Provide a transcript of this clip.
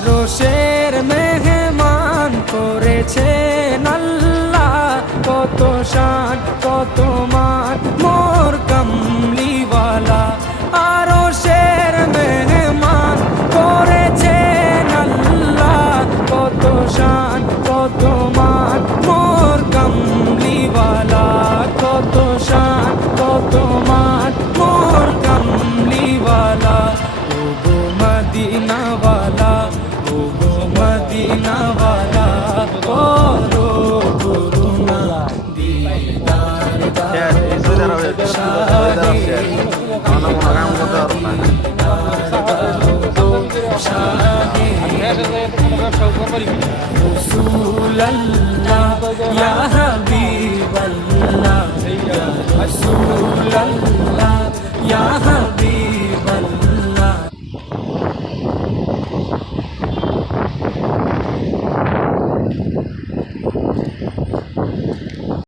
আরশের মেহমান করেছেন আল্লাহ, কত শান কত মান মোর কামলিওয়ালা। আরশের মেহমান করেছেন আল্লাহ, কত শান কত মান মোর কামলিওয়ালা, কত শান কত মান মোর কামলিওয়ালা। ও গো মদিনাওয়ালা, ও গো মদিনাওয়ালা, করো করুণা দিদার শাহে রাসূলুল্লাহ।